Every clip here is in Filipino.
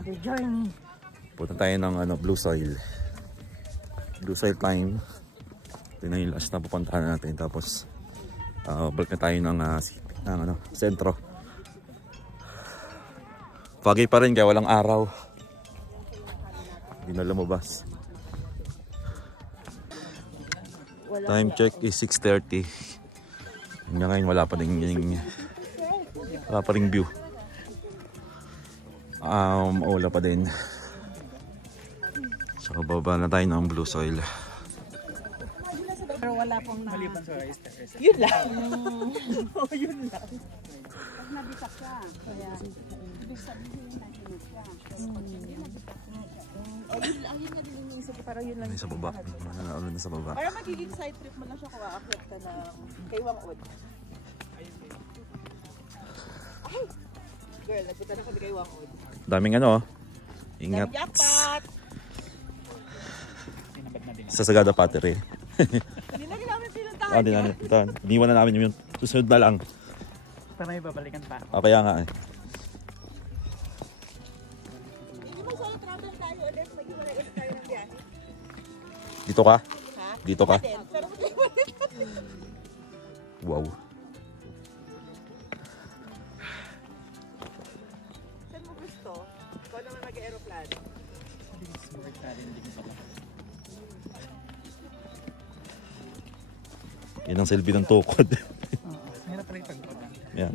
another journey. Punta tayo ng Blue Soil. Blue Soil time. Ito na yung last na pupuntahan natin. Tapos balik na tayo ng sentro. Pagi pa rin kaya walang araw. Hindi na lumabas. Time check is 6:30. Ngayon wala pa rin view. Wala pa din. So baba na tayo ng Blue Soil. Pero wala pong maliban sa rice. Yun lang. Oh, yun lang. Pag nabitak siya. Kaya ibig sabihin natin siya. Yun lang din yung iniisip ko. Parang yun lang. Sa baba. Na sa baba. Parang magiging side trip mo lang siya kung aakyat ka ng Kaywang Od. Ay! Girl, nagpunta na kami Kaywang Od. Daming ingat. Daming jackpot! Sa Sagada Pottery. Hindi na namin pinuntahan. Hindi namin pinuntahan. Iniwan na namin yung susunod na lang. Para may babalikan pa. Kaya nga eh. Hindi mo solo travel tayo ulit. Mag-iwalay ulit tayo ng biyahe. Dito ka? Ha? Dito ka? Pero mag-iwalay. Wow. Saan mo gusto? Ikaw naman mag-aeroplano. Yan ang selfie ng tukod. Hirap pala ipagpagan. Yan.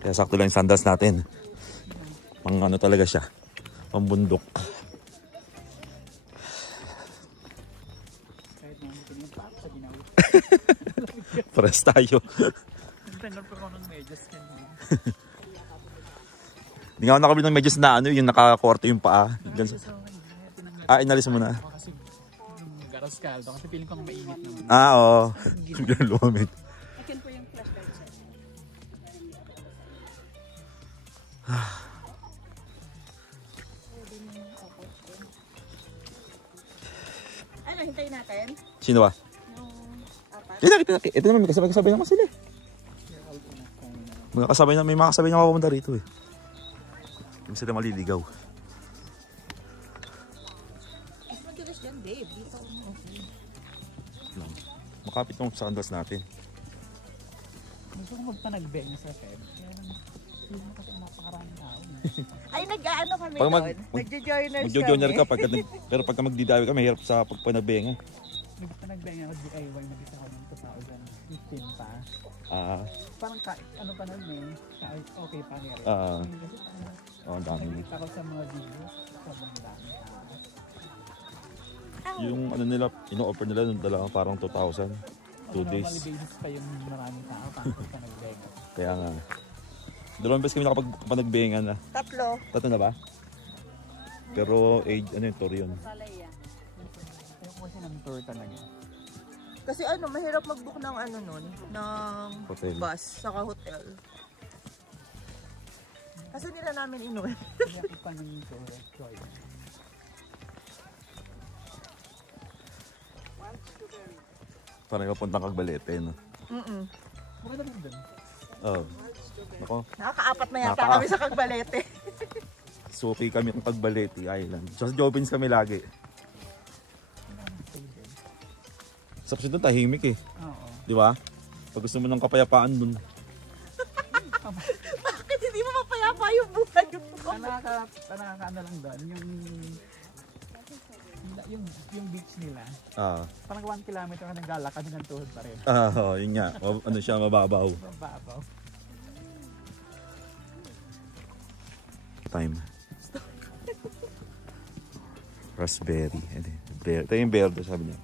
Kaya sakto lang yung sandals natin. Pang talaga siya. Pambundok. Kahit namin yung paak sa ginawa. Pares tayo. Nagtanggap ko ng medyas kanina. Hindi nga ako nakabili ng medyas na yung nakakorte yung paa. Inalis mo na. Kasi yung garas kaldo. Kasi feeling ko mainit naman. Oo. Biglang lumamig. Akin po yung flashlight set. Ano, hintayin natin? Sino ba? Yung apat? Ito naman, may kasabay naman sila eh. May makasabay na pupunta rito eh. Hindi sila maliligaw. Mas madalas dyan, babe. Dito ako mo. Makapit yung sandals natin. Gusto ko magpanagbenga sa Feb. Kaya lang, feeling ko kasi napakaraming tao. Ay, nag-ano kami Pag doon? Nagjo-joiners kami. Magjo-joiner ka, pero pagka magdidawi ka, mahirap sa pagpanabenga. Nagpanagbenga ako DIY, nabita ako ng 2015 pa. Parang ano pa nun eh, kahit okay pa nga rin. Ang dami. Nakikita ko sa mga videos, sobrang dami. Yung nila, ino-offer nila nung dala parang 2,000. 2 days. Normally basis pa yung maraming tao, parang panagbenga. Kaya nga. 2 beses kami nakapagpanagbenga na. 3. 3 na ba? Pero age, yung tour yun. Salaya. Ayoko kasi ng tour talaga. Kasi mahirap mag-book ng nun, ng Hotel. bus, saka hotel. Kasi nila namin inuwi. Hindi ako pa ng tour, joy. Parang kapuntang Cagbalete, no? Maganda rin dun. Oo. Ako, Nakaka-4 na yata kami sa Cagbalete. suki kami ng Cagbalete Island. Sa Jobins kami lagi. Sa kasi doon tahimik eh. Oo. Di ba? Pag gusto mo ng kapayapaan doon. Bakit hindi mo mapayapa yung buhay mo? Nakakaano lang doon, yung beach nila. Parang 1 kilometer ka naglalakad ng tuhod pa rin. Yun nga. Ano siya, mababaw. Mababaw. Time. Raspberry. Ito yung berry, sabi niya.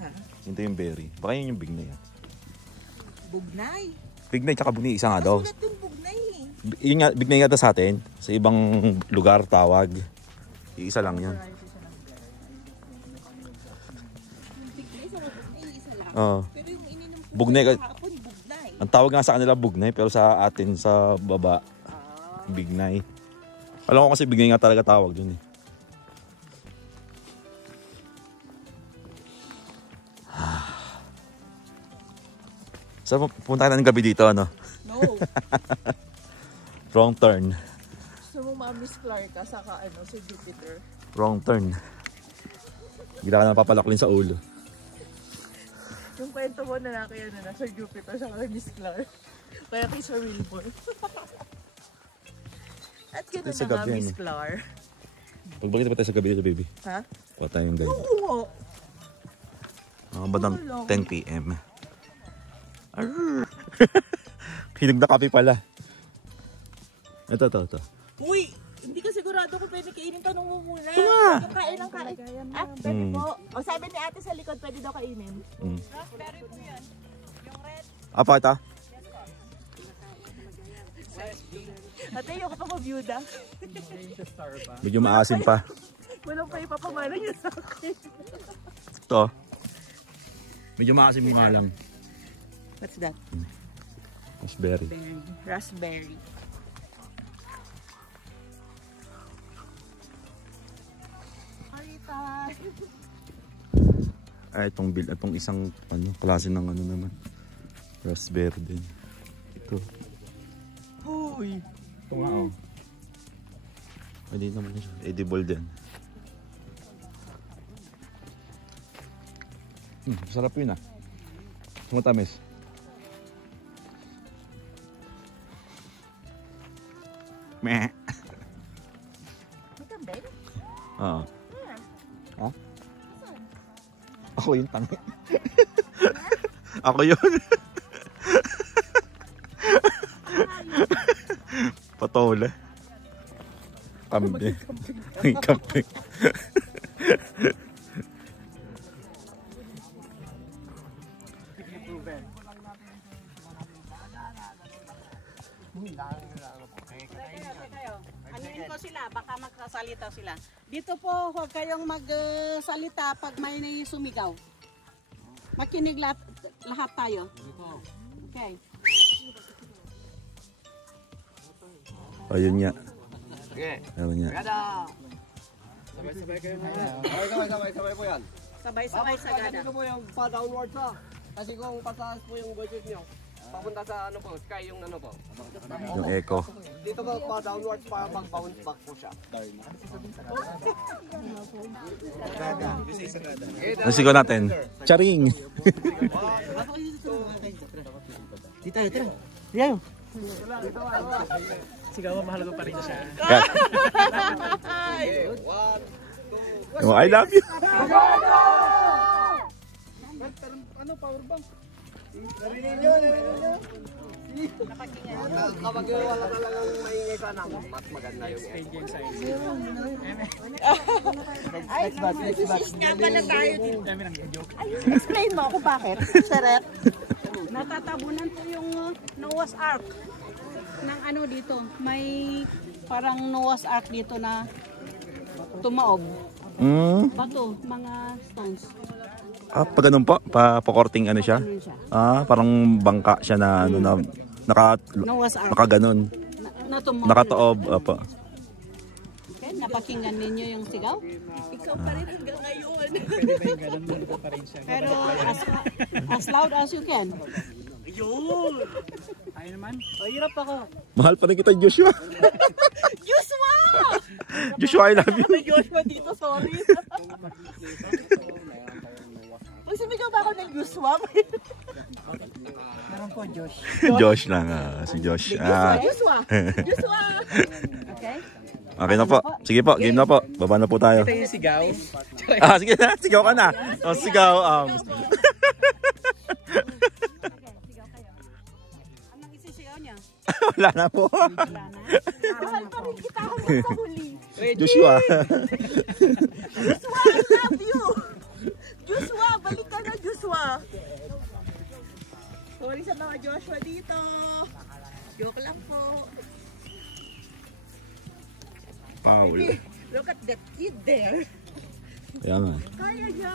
Ha? Ito yung berry. Baka yun yung bignay. Bugnay. Bignay tsaka bugnay, isa nga daw. Masulat yung bugnay eh. Yun nga, bignay nga sa atin. Sa ibang lugar, tawag. Isa lang yan. Bugnay sa bugnay, isa lang. Oo. Pero yung ininom ko Bugnay. kahapon, bugnay. Ang tawag nga sa kanila bugnay, pero sa atin sa baba, bignay. Alam ko kasi bignay nga talaga tawag dun eh. So, punta ka na ng gabi dito, ano? No. Wrong turn. Gusto mo ma-Miss Clark ka saka ano, si Jupiter. Wrong turn. Bigla ka na papalaklin sa ulo. Yung kwento mo na lang kaya na Sir Jupiter saka kay Miss Clark. Kaya kay Sir Wilbur. At gano'n Sa na nga, gabi, Miss ano? Clark. Pagbagay pa tayo sa gabi dito, baby. Ha? Kuha tayong guide. Oo. Mga bandang 10 p.m. Hinog na kape pala. Ito. Uy! Hindi ka sigurado kung pwede kainin. Tanong mo muna. Ito nga. Yung kain ng kain. Ah, pwede po. O sabi ni ate sa likod, pwede daw kainin. Raspberry po yan. Yung red. Apa ito? Ate, yung kapag-byuda. Sa Starbucks. Medyo maasim pa. Walang pa ipapamana niya sa akin. Ito. Medyo maasim mo nga lang. What's that? Raspberry. Raspberry. Itong isang klase ng ano naman. Raspberry din. Ito. Uy! Ito nga oh. Pwede naman siya. Edible din. Sarap yun ah. Matamis. Meh. Matambay? Oo. Ha? Ako yung tangi. Ako yun. Patola. Kambing. Kambing. Anuin ko sila, baka magsasalita sila. Dito po, huwag kayong magsalita pag may sumigaw. Makinig lahat tayo. Okay. Ayun nga. Okay. Ayun nga. Sabay-sabay kayo na. Sabay po yan. Sabay-sabay sa gada. Dito po yung pa-downwards ha. Kasi kung pataas po yung budget nyo, papunta sa ano po, sky yung ano po. Yung echo. Dito po pa-downwards para mag-bounce back po siya. Ano sigaw natin? Charing! Sigaw, mahalaga pa rin siya. Cut. Oh, I love you! Ano, power bank? Kapag wala talagang maingay ka na, mas maganda yung echo. Nga pala tayo din. Dami ng joke. Explain mo ako bakit. Sharet. Natatabunan po yung Noah's Ark ng ano dito. May parang Noah's Ark dito na tumaob. Bato, mga stones. Pag ganun po, pakorting ano siya? Ano siya? Parang bangka siya na ano na Noah's Ark. nakaganon. Natumaob. Nakataob, apa. Okay, napakinggan ninyo yung sigaw. Ikaw pa rin hanggang ngayon. Pwede ba yung ganun? Mahalaga pa rin siya. Pero as loud as you can. Yun. Ayaw naman. Hirap ako. Mahal pa rin kita, Joshua. Joshua! Joshua, I love you. May Joshua dito, sorry. Pag sumigaw ba ako ng Joshua? Meron po, Josh. Josh lang, si Josh. Joshua! Joshua! Okay? Okay na po. Sige po, game na po. Baba na po tayo. Ito yung sigaw. Sige na, sigaw ka na. Sigaw. Sigaw kayo. Anong isisigaw niya? Wala na po. Wala na. Mahal pa rin kita hanggang sa huli. Joshua. Joshua, I love you! Joshua, balik ka na, Joshua! Sorry sa mga Joshua dito. Joke lang po. Paul. Look at that kid there. Kaya nga. Kaya niya.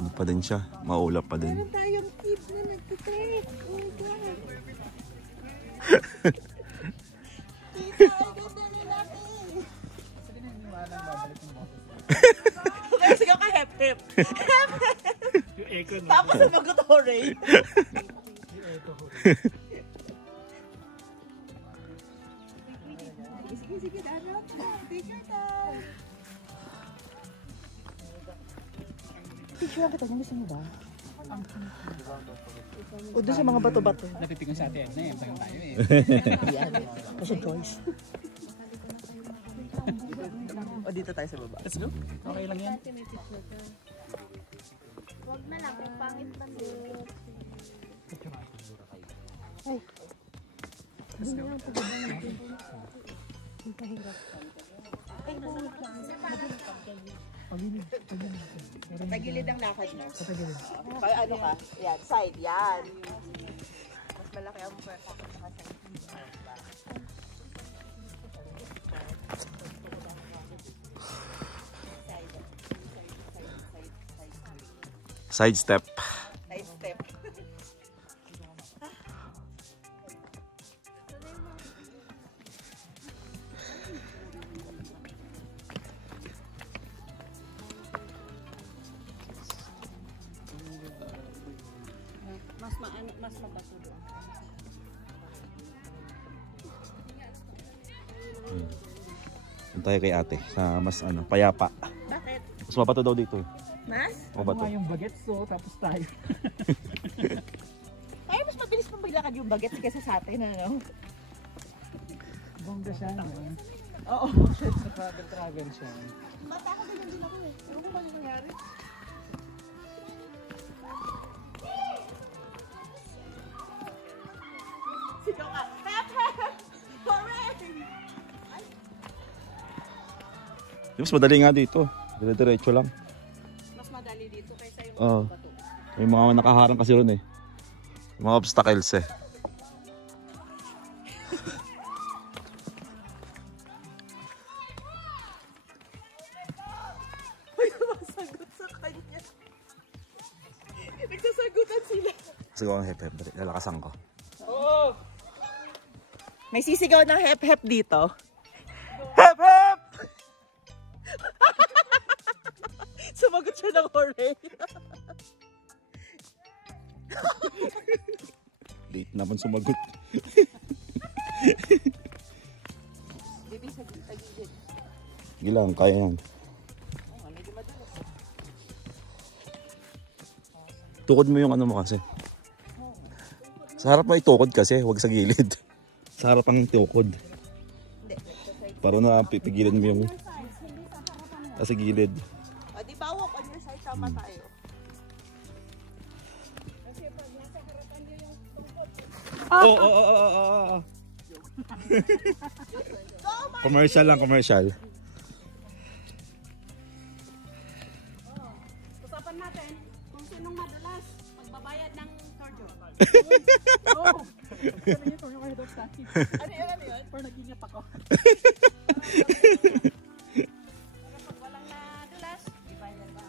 Ano pa din siya? Maulap pa din. Meron tayong kid na nagtitrek. Oh my God. Tita, ay ganda rin natin. Kaya sigaw ka hep-hep. Yung echo. Tapos sumagot ako, Ray. Sige, Dano. Take your time. Picture kita, kung gusto mo ba? O doon sa mga bato-bato. Napipigan sa atin. Yan, tayo tayo eh. Yan. Kasi choice. O dito tayo sa baba. Let's go. Okay lang yan. Wag na lang, kung pangit pa siya. Ay. Tagilid ang lakad mo. Kaya ano ka? Yan, side. Yan. Mas malaki ang pwede. Side step. Side step. Mas mabato doon. Tayo kay ate sa mas payapa. Bakit? Mas mabato daw dito eh. Mas? Mabato. Yung bagets so tapos tayo. Ay, mas mabilis pang maglakad yung bagets kaysa sa atin, ano? Bongga siya no? Oo. Travel siya. Mata ko ganyan din ako eh. Ano ba yung nangyari? Sigaw ka. Hep, hep! Hooray! Mas madali nga dito. Dire-diretso lang. Mas madali dito kaysa yung Oo. bato. May mga nakaharang kasi ron eh. Yung mga obstacles eh. May sumasagot sa kanya. Nagsasagutan sila. Sige ang hep-hep. Lalakasan ko. May sisigaw ng hep-hep dito. Hep-hep! Sumagot siya ng hooray. Late naman sumagot. Bibi, sagit. Sige lang, kaya yan. Tukod mo yung ano mo kasi. Sa harap mo itukod kasi, huwag sa gilid. Sa harap ang tukod. Para na pipigilan mo yung sa gilid. O, di ba walk on your side, tama tayo. Oh. Commercial lang, commercial. Usapan natin kung sinong madalas magbabayad ng cardio. Ano yun? Parang nag-ingat ako. Pag walang nadalas, di bayad ba?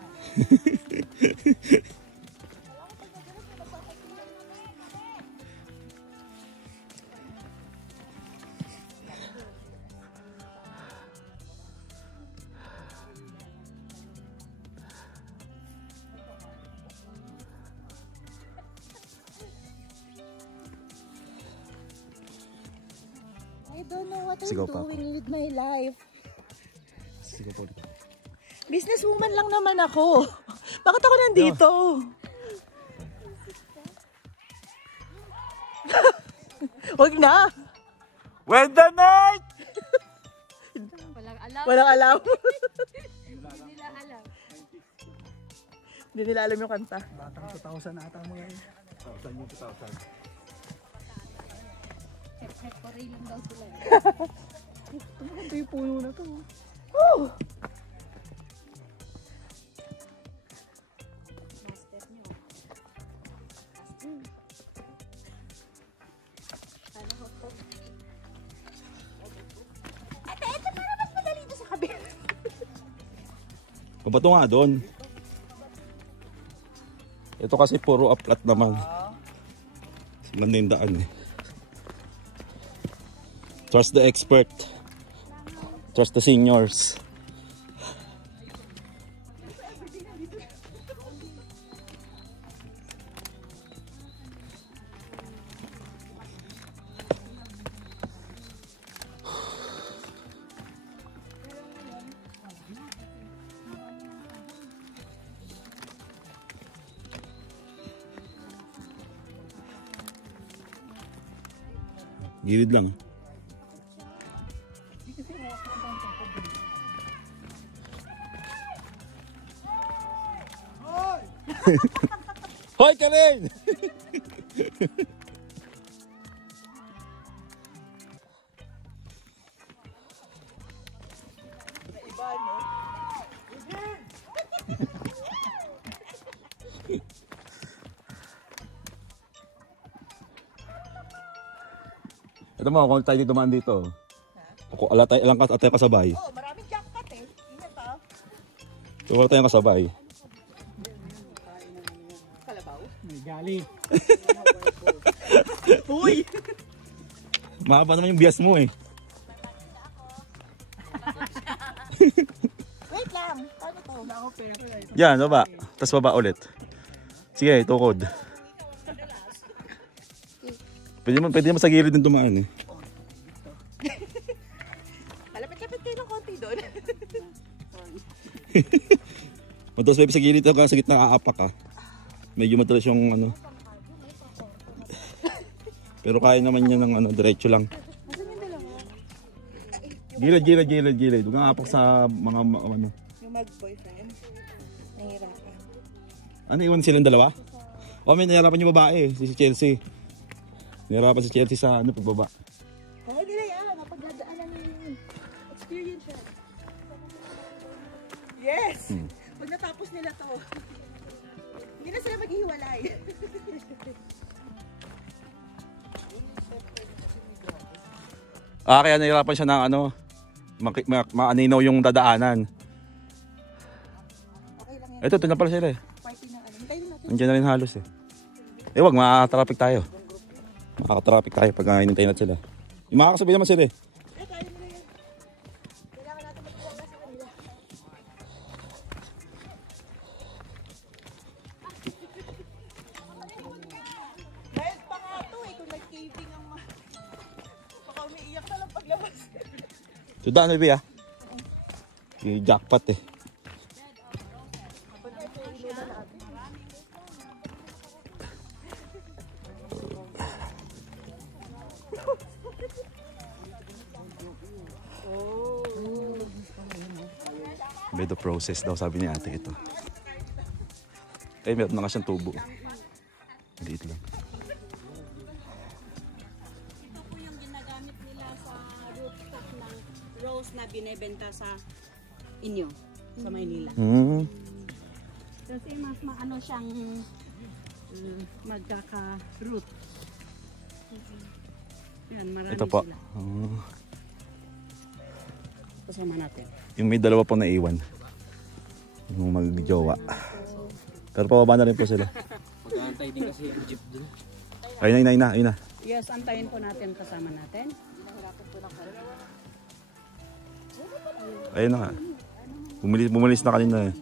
I don't know what I'm Sigaw pa doing with my life. Sige po. Businesswoman lang naman ako. Bakit ako nandito? Huwag na. When the night! Walang alam. Walang alam. Hindi nila alam. Hindi nila alam yung kanta. Batang 2,000 ata mo yan. 2,000 yung 2,000. Hep-hep lang daw sila. Ito yung puno na to. Master nyo. Ate, para mas madali ito sa kabila. Mabato nga doon. Ito kasi puro uplat naman. Maganda yung daan eh. Trust the expert. Trust the seniors. Gilid lang. Hoy ka rin! Ito mo, kung tayo dumaan dito. Ako, alang tayo kasabay. Oh, maraming jackpot eh. Ingat pa. So, wala tayong kasabay. Kalabaw. May gali. Uy! Mahaba naman yung bias mo eh. Wait lang. Paano to? Ako pero eh. Yan, baba. Tapos baba ulit. Sige, tukod. Pwede mo sa gilid ng dumaan eh. Malapit-lapit kayo ng konti doon. Madalas may sa gilid ako sa gitna aapak ka. Medyo madalas yung ano. Pero kaya naman niya ng ano, diretso lang. Gilid. Huwag kang aapak sa mga ano. Yung mag-boyfriend. Nahihirapan. Ano, iwan silang dalawa? O, may nahirapan yung babae, si Chelsea. Nahirapan si Chelsea sa ano, pagbaba. Kaya nila yan. Napagdadaanan na yun. Experience yan. Yes! Pag natapos nila to, hindi na sila maghihiwalay. Kaya nahirapan siya ng ano, maaninaw yung dadaanan. Okay lang yan. Ito na pala sila eh. Party na ano. Hintayin natin. Nandiyan na rin halos eh. Wag, makaka-traffic tayo. Makaka-traffic tayo pag hinintay natin sila. Yung makakasabi naman sila eh. Kaya nila yan. Kailangan natin magkuha sa kanila. Dahil pa nga ito eh, kung nag-caving ang mga... Baka umiiyak na lang paglabas. Sudan na ba? Jackpot eh. Bedo process daw sabi ni ate ito. Meron na nga siyang tubo. Liit lang. Ito po yung ginagamit nila sa rooftop ng rose na binebenta sa inyo, sa Maynila. Kasi mas maano siyang magkaka-root. Yan, marami Ito po. sila. Kasama natin. Yung may dalawa pong naiwan. Yung mag-jowa. Pero pababa na rin po sila. Mag-aantay din kasi yung jeep dun. Ayun na. Yes, antayin po natin kasama natin. Ayun na nga. Bumalis na kanina eh.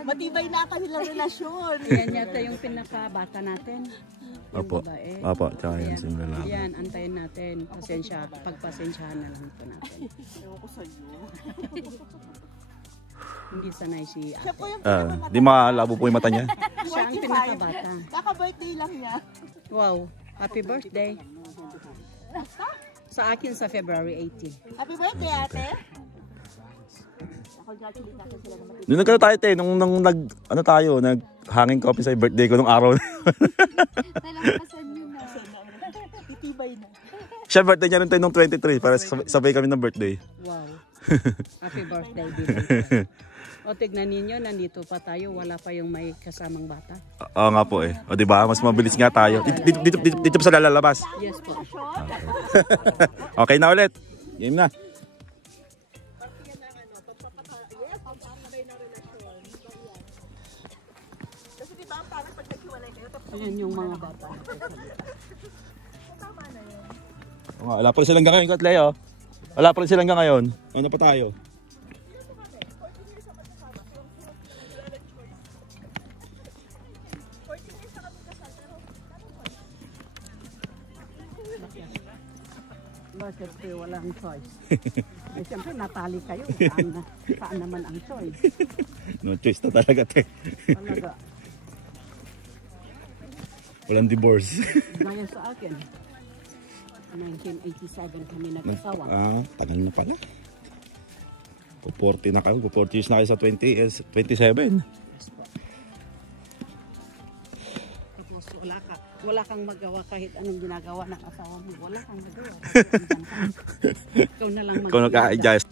Matibay na kanilang relasyon. Yan yata yung pinakabata natin. Yung Opo. babae. Opo, tsaka yan yung lalaki. Yan, antayin natin. Pagpasensyahan na lang po natin. Ewan ko sa'yo. Hindi sanay si Siya ate. po yung Di makalabo po yung mata niya. Siya ang pinakabata. Kaka-birthday lang niya. Wow, happy birthday. Sa akin sa February 18. Happy birthday, ate. Congratulate natin sila naman. Nung nagkano tayo nag-hanging coffee sa birthday ko nung araw. Nalampasan nyo na. Titibay na. Siya birthday niya rin tayo nung 23 para sabay kami ng birthday. Wow. Happy birthday, baby. O tignan ninyo, nandito pa tayo. Wala pa yung may kasamang bata. Oo nga po eh. O diba, mas mabilis nga tayo. Dito pa sa lalabas. Yes po. Okay na ulit. Game na. Kasi di ba ang parang pag naghiwalay kayo, tapos Ayan yung mga bata. tama na yun. Wala pa rin silang ngayon, Katleo. Wala pa rin silang ngayon. Ano pa tayo? Bakit kayo walang choice? Eh, siyempre natali kayo. Saan naman ang choice? No choice na talaga, te. Talaga. Walang divorce. Gaya sa akin. 1987 kami nag-asawa. Tagal na pala. 40 na kayo. 40 years na kayo sa 27. Tapos wala kang magawa kahit anong ginagawa ng asawa mo. Wala kang magawa. Ikaw na lang Ikaw nag-a-adjust.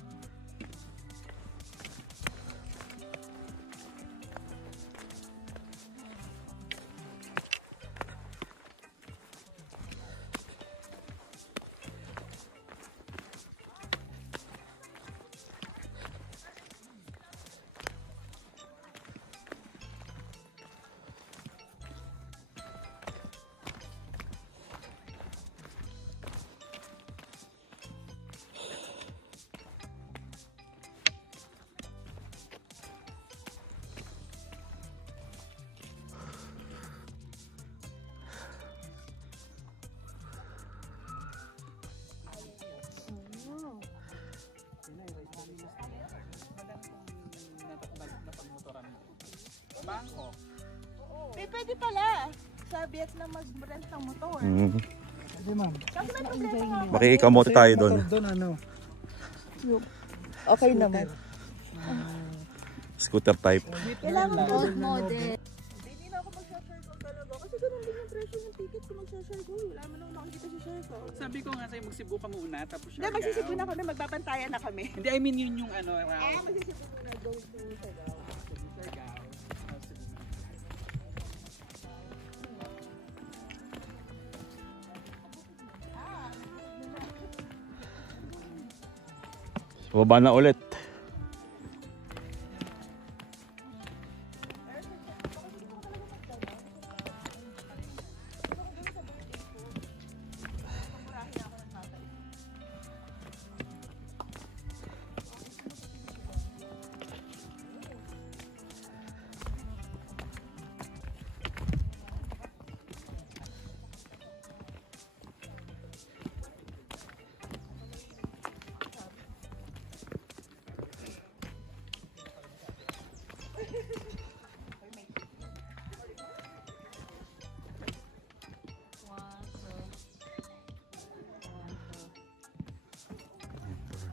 Bangko. Pwede pala. Sa Vietnam mag-rent ng motor. Hindi ma'am. Kasi may problema nga. Makikikamote tayo doon. Doon ano? Okay naman. Scooter type. Kailangan ko. Old model. Hindi na ako mag-share-call talaga. Kasi ganun din yung presyo ng ticket ko mag-share-call. Wala man ako nakikita sa share-call. Sabi ko nga sa'yo, magsibu ka muna, tapos Hindi, magsisibu na kami. Magbabantayan na kami. Hindi, I mean yun yung ano, Magsisibu muna. Going to Sagao. Baba na ulit.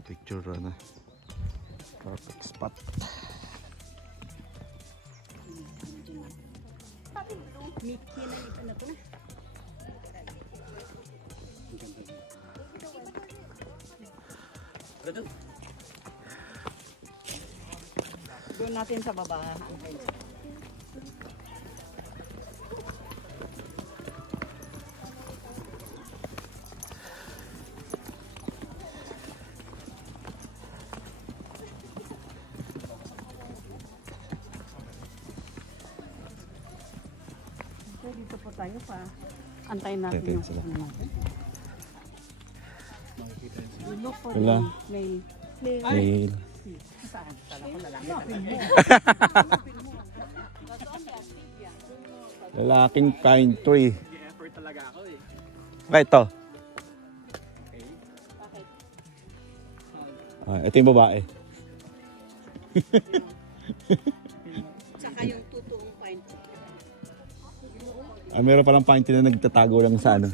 Picture na. Perfect spot. Mickey na ito na ito na. Doon natin sa baba. Dito po tayo pa. Antayin natin Antayin yung sila. ano natin. Look for Wala. the nail. Nail. Saan? Kala ko lalaki Lalaking pine tree. effort talaga ako eh. Okay, ito. Okay. Ito yung babae. Tsaka yung totoong pine tree. Meron palang pine tree na nagtatago lang sa ano.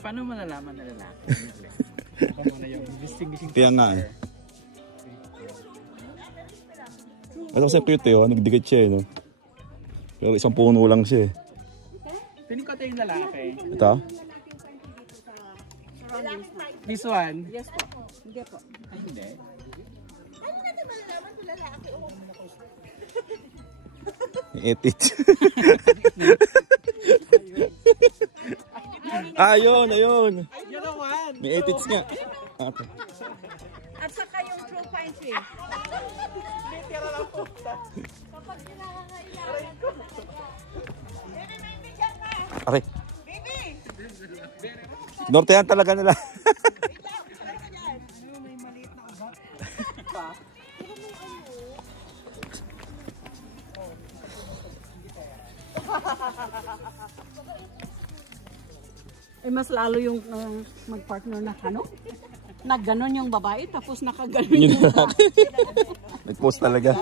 Paano malalaman na lalaki? Ito muna yung distinguishing Kaya nga eh. Ito kasi cute eh, nagdikit siya eh. No? Pero isang puno lang siya eh. Piling ko ito yung lalaki. Ito? This one? Yes po. Hindi po. Ay, hindi. Ano natin malalaman kung lalaki o Etits. Ayun, ayun. You're the one! May etits nga. Okay. At saka yung true pine tree. Okay. Nortehan talaga nila. Eh mas lalo yung mag-partner na ano? Nagganon yung babae tapos nakaganon Yun yung na. babae. Nag-post talaga.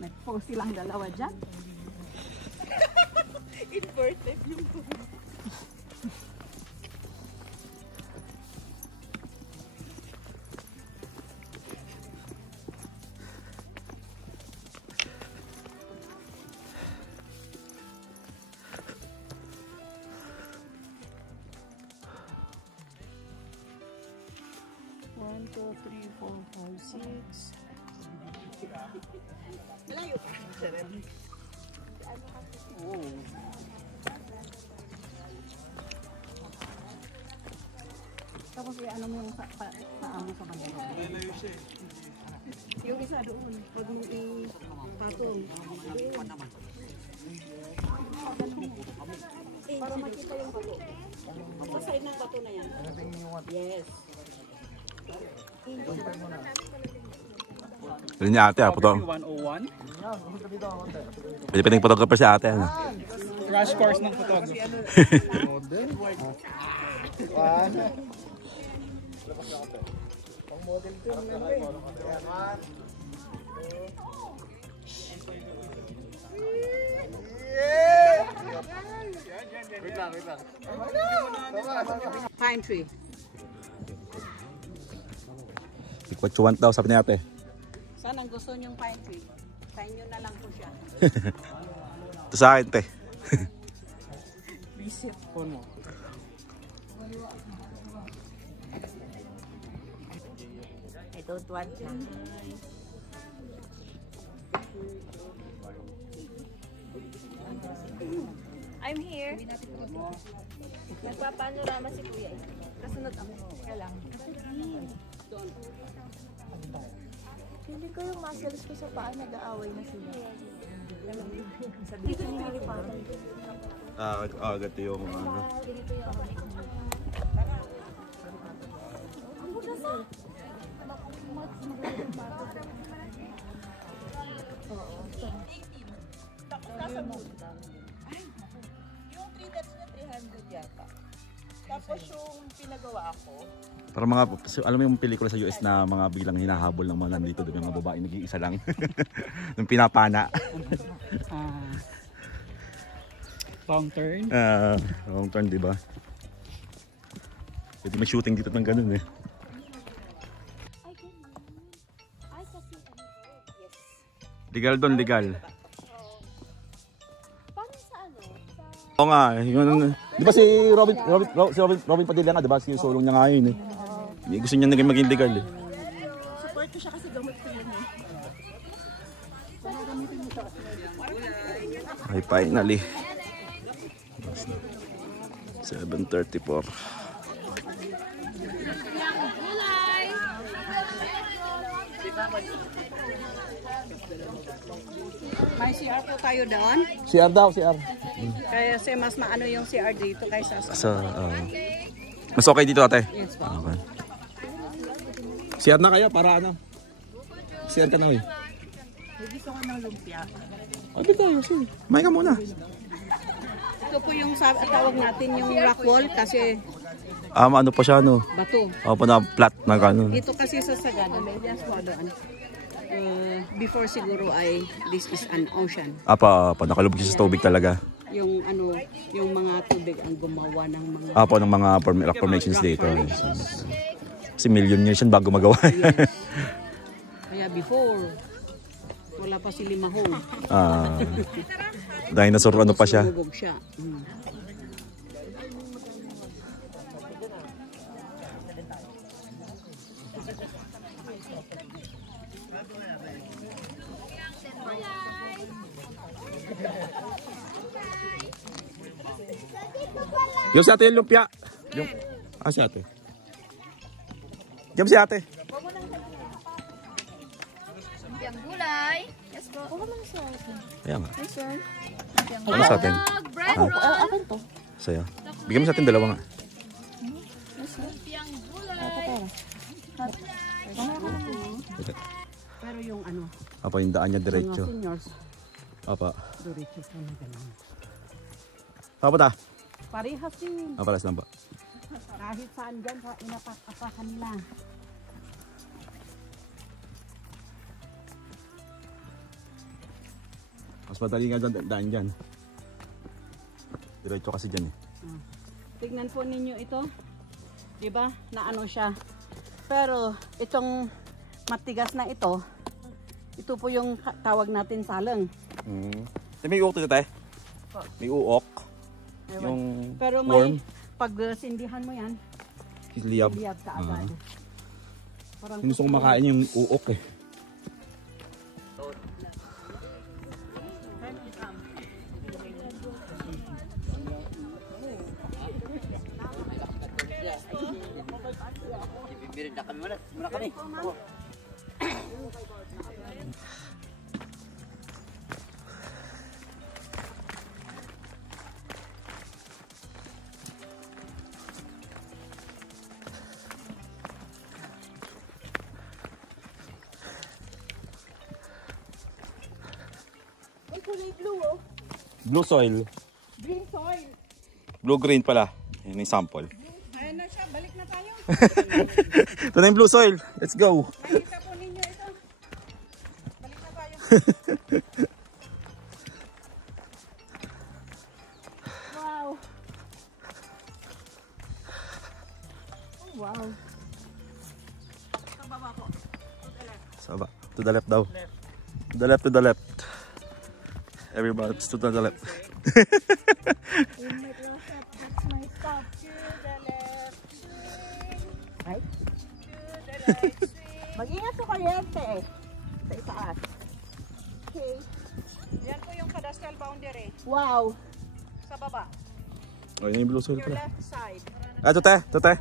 Nag-post silang dalawa dyan. inverted yung 1, 2, 3, 4, 5, 6. Malayo pa. Oh. Tapos ano mo yung sa amo sa banda. Yung isa doon, pag mo ipatong. Para makita yung bato. Sa side ng bato na yan. Yes. Pwede niya ate, puto. 101. Pwede pa rin photographer si ate. Ano? Crash course ng photography. Pine tree. Ikwachuan daw, sabi ni ate. Saan ang gusto niyong pine tree? Sa inyo na lang po siya. Ito sa akin, te. Visit. Phone mo. I don't want na. I'm here. Nagpapanorama si Kuya. Kasunod ako. Kaya lang. Hindi ko yung muscles ko sa paa nag-aaway na sila. Dito ni Harry Potter. Agad yung ano. Dito yung ako. Ang bukas ah. Tapos nasa mood. Ay, yung 3 days na 300 yata. Tapos yung pinagawa ako, Para mga, alam mo yung pelikula sa US na mga biglang hinahabol ng mga nandito doon, yung mga babae nag-iisa lang. Nung pinapana. Wrong turn. Wrong turn, di ba? Pwede may shooting dito ng ganun eh. Ay, kasi ano. Yes. Legal doon, legal. Paano sa ano? Sa... Oo nga, yun, di ba si Robin Padilla nga, di ba? Sulong niya nga yun eh. Gusto niya naging maging legal eh. support ko siya kasi gamot ko yun eh. Ay, finally. 7:34. May CR po tayo doon. CR daw, CR. Kaya mas maano yung CR dito kaysa sa... Mas okay dito ate? Yes po. Okay. CR na kayo para ano? CR ka na eh. Gusto ko ng lumpia. Okay tayo, sige. May ka muna. Ito po yung tawag natin yung rock wall kasi Ano pa siya, no? bato. Pa na flat na gano'n. Dito kasi sa Sagada, medias po doon. Before siguro ay this is an ocean. Nakalubog siya sa tubig talaga. Yung ano, yung mga tubig ang gumawa ng mga Ng mga rock formations dito. Kasi million years yan bago magawa. yes. Kaya before wala pa si Limahong. Dinosaur ano pa siya. Sumugog siya. Yung si ate yung lumpia. Si ate. Yung si ate. Yang gulay. Yes po. Ako naman sa akin. Kaya nga. Yes, sir. Ano sa atin? Bread roll. Akin to. Sa'yo. Bigyan mo sa atin dalawa nga. Yang gulay. Pero yung ano, Yung daan niya mga diretso. seniors, diretso po na gano'n. Ta? Parehas din. Paras lang pa. Kahit saan dyan, inapak-apakan nila. Mas madali nga daan dyan. Diretso kasi dyan eh. Tignan po ninyo ito. Diba? Na ano siya. Pero itong matigas na ito po yung tawag natin salang. May uok dito tayo. May uok. Yung Pero worm. may pag sindihan mo yan, Liyab. liyab ka agad. Parang Gusto ko makain yung uok eh. Bibirin na kami muna kami. May kulay blue, oh. Blue soil. Green soil. Blue-green pala. Yan yung sample. Ayan na siya, balik na tayo. Ito na yung blue soil. Let's go. Nakita po ninyo ito. Balik na tayo. Wow. Oh, wow. Sa baba po. Saba. To the left daw. To the left, to the left. Everybody, to the left. In my closet, that's my stop. To the left, swing. Ay, To the right, swing. mag-ingat sa kuryente eh. Sa itaas. Okay. Yan po yung cadastral boundary. Wow. Sa baba. Oh, yun yung blue soil Your pala. left side. Ah, to te.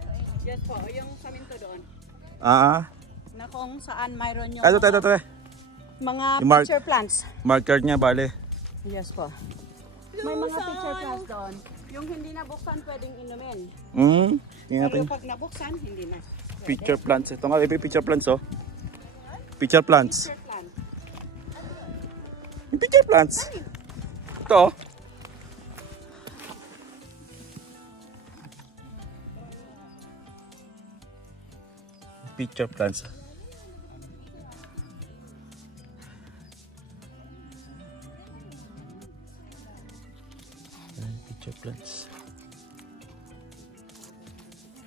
Yes po, yung saminto doon. Ah, Na kung saan mayroon yung to te. mga Yung mark- picture plants. Marker niya, bale. Yes po. May mga picture plants doon. Yung hindi nabuksan pwedeng inumin. Tingnan natin. Pero pag nabuksan, hindi na. Picture plants. Ito nga, may picture plants oh. Picture plants. Picture plant. Yung picture plants. Ito oh. Picture plants. Ayan, picture plants.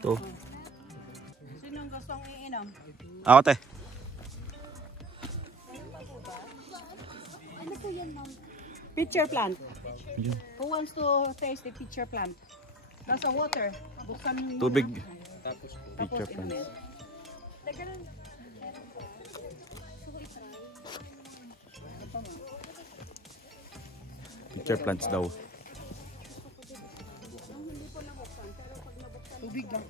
Ito. Sinong gustong iinom? Ako te. Picture plant. Ayun. Who wants to taste the picture plant? Nasa water. Buksan mo muna. Tubig. Tapos Picture plants. inumin. Picture plants daw. Tubig lang.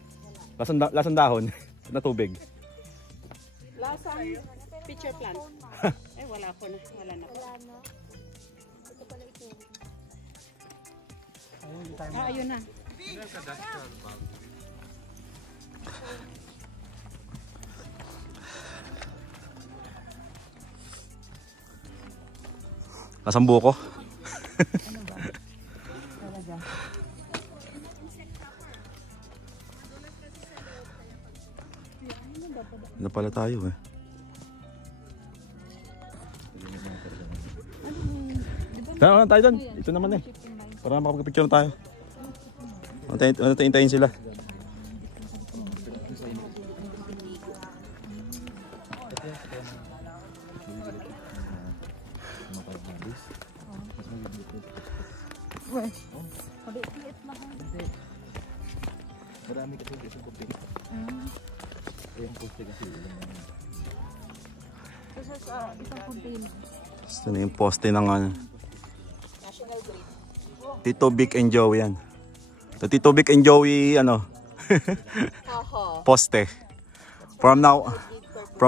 Lasang dahon na tubig. Lasang picture plant. Eh, wala ko na. Wala na. Ah, ayun na. Lasang buko. Ano pala tayo eh. Tama tayo doon. Ito naman eh. Para makapag-picture na tayo. Hintayin sila. Marami kasi yung isang kupin. Yung poste kasi Kasi sa isang container. Ito na yung poste ng Tito Vic and Joey yan. Ito Tito Vic and Joey poste. From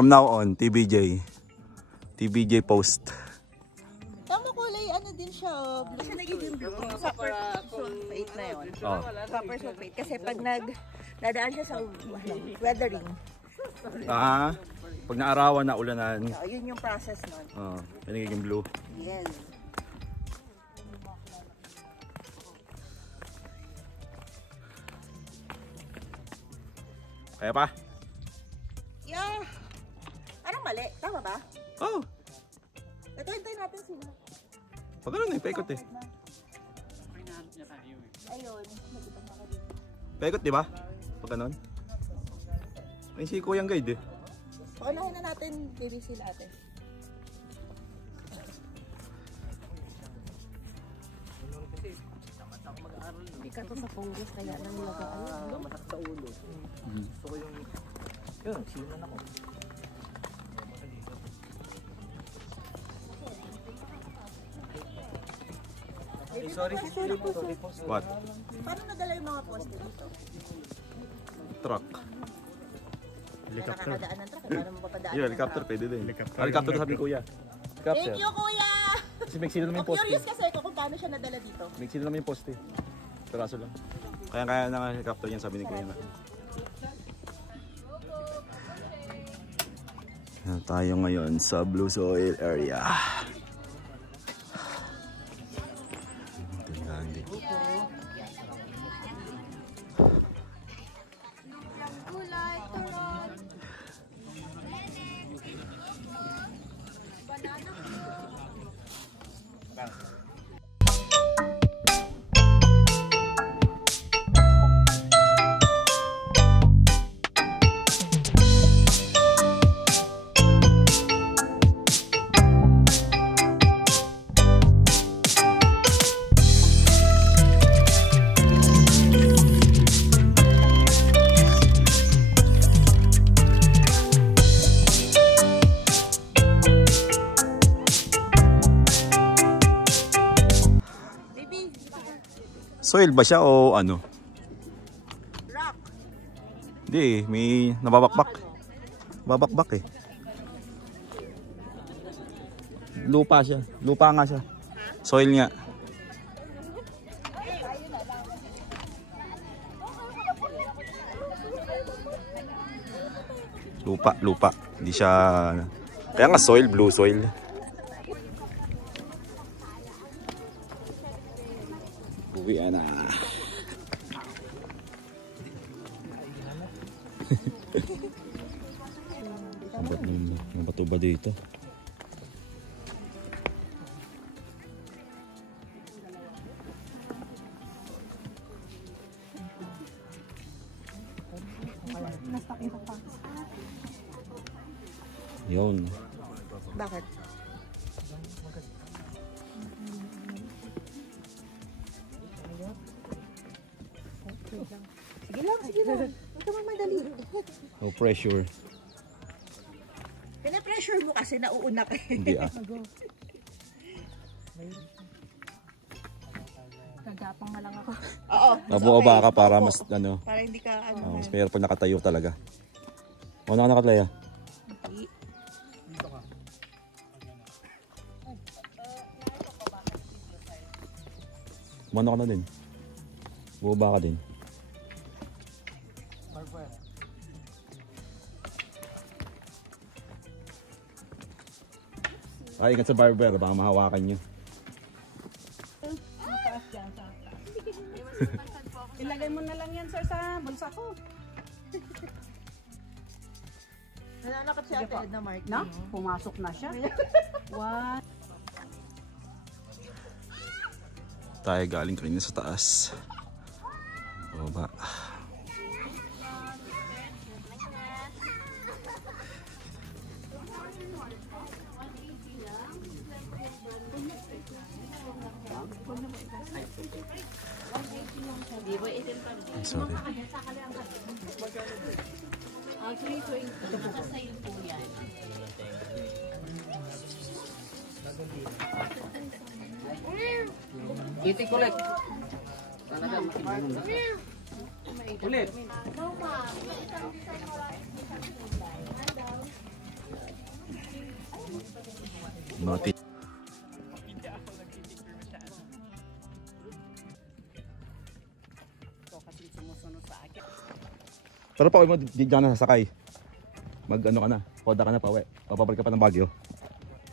now on TBJ. TBJ post. Tama kulay, ano din siya, oh. Blue. Kasi nagiging blue. Copper sulfate na yun. Oh. Copper sulfate. Kasi pag nadaan siya sa weathering, Pag naarawan na ulanan. yun yung process nun. Nagiging blue. Yes. Kaya pa? Yeah. Anong mali? Tama ba? Oh. Ito, hintayin natin sila. Pag ganun eh, paikot eh. Ayun. Paikot di ba? Pag ganun. Ay si Kuyang guide eh. Paunahin na natin, baby sila ate. Hindi ka to sa Congress kaya nang lagaan. Masakit sa ulo. Gusto ko yung Yun, sinunan ako. Sorry. What? Paano nadala yung mga poste dito? Truck. Helicopter. Nakakadaan ng truck, paano mo papadaan? Yeah, helicopter pwede din. Helicopter sabi kuya. Thank you, kuya! Kasi may sila naman yung poste. Curious kasi ako kung paano siya nadala dito. May sila naman yung poste. Peraso lang. Kaya na nga helicopter yan sabi ni kuya na. Tayo ngayon sa Blue Soil area. Soil ba siya o ano? Rock. Hindi, may nababakbak. Babakbak eh. Lupa siya. Lupa nga siya. Soil nga. Lupa. Hindi siya... Kaya nga soil, blue soil. Uwian na. Ang bato ba dito? Yun. Bakit? Sige lang. Huwag ka magmadali. No pressure. Pina-pressure mo kasi nauuna ka. Hindi ah. Gagapang na lang ako. Oo. Mabuaba ka para mas ano. Para hindi ka Mas mayroon pag nakatayo talaga. O na nakatayo. Kumano ka na din. Bubaba ka din. Ay, ingat sa barber, baka mahawakan nyo. Ilagay mo na lang yan, sir, sa bulsa ko. Nananakot si Ate Edna Mark. Na? Pumasok na siya. What? Tayo galing kanina sa taas. Baba. Ay, sorry. Itik ulit. Ulit. Noted. Pero pa mo di ka na sasakay. Mag ano ka na, koda ka na pauwi. Papabalik ka pa ng Baguio.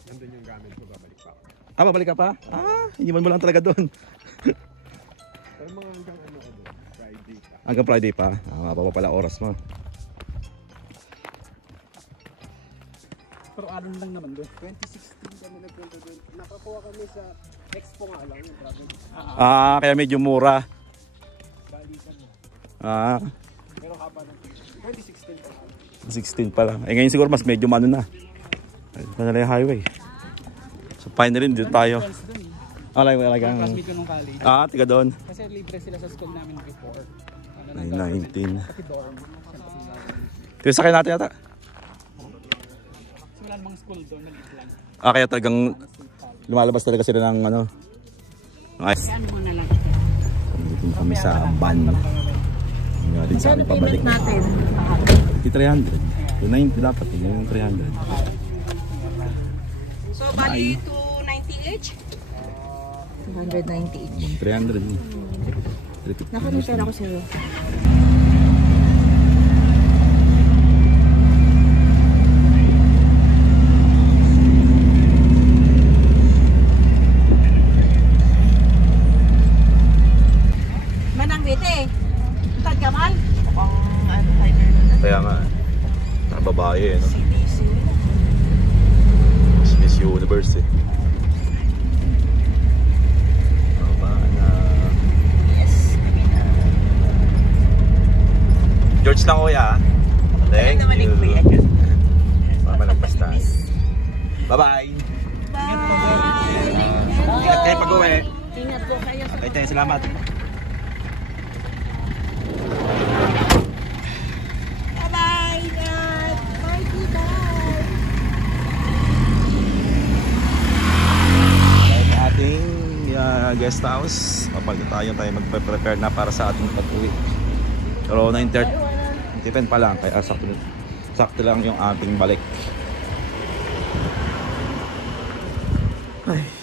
Nandun yung gamit ko, babalik pa. Ah, babalik ka pa? Ah, iniwan mo lang talaga doon. Pero mga hanggang ano ko doon, Friday pa. Hanggang Friday pa. Ah, mapapa pala oras mo. Pero aron lang naman doon. 2016 kami nagpunta doon. Nakakuha kami sa Expo nga lang yung travel. Ah, kaya medyo mura. Balikan mo. Ah, Pero haba ng 2016 pa. 16 pa lang. Eh ngayon siguro mas medyo mano na. Panalay highway. So finally dito tayo. Friends doon eh. Alay, talagang... Classmate ko nung college. Ah, tiga doon. Kasi libre sila sa school namin before. Ay, 19. Pati dorm. Pinasakay natin yata. Wala namang school doon, maliit lang. Kaya talagang lumalabas talaga sila ng ano. Nice. Ano mo na lang. Dito kami sa van. Nga din sa amin pabalik. natin? 300. 290 dapat yung 300. So, bali 290 each? 290 each. 300. Naku, may pera ko sa'yo. Manang Bete. Tad ka man? Kaya nga. Ang babae eh. No? Miss Universe eh. George lang kuya. Thank you. Mamalagpas tayo. Bye-bye. Ingat kayo pag-uwi. Ingat po kayo. Okay tayo, salamat. Bye-bye! Bye, tita! Sa ating guest house, papalit tayo magpe-prepare na para sa ating pag-uwi. Pero 9:30 pa lang, kaya sakto lang yung ating balik. Ay.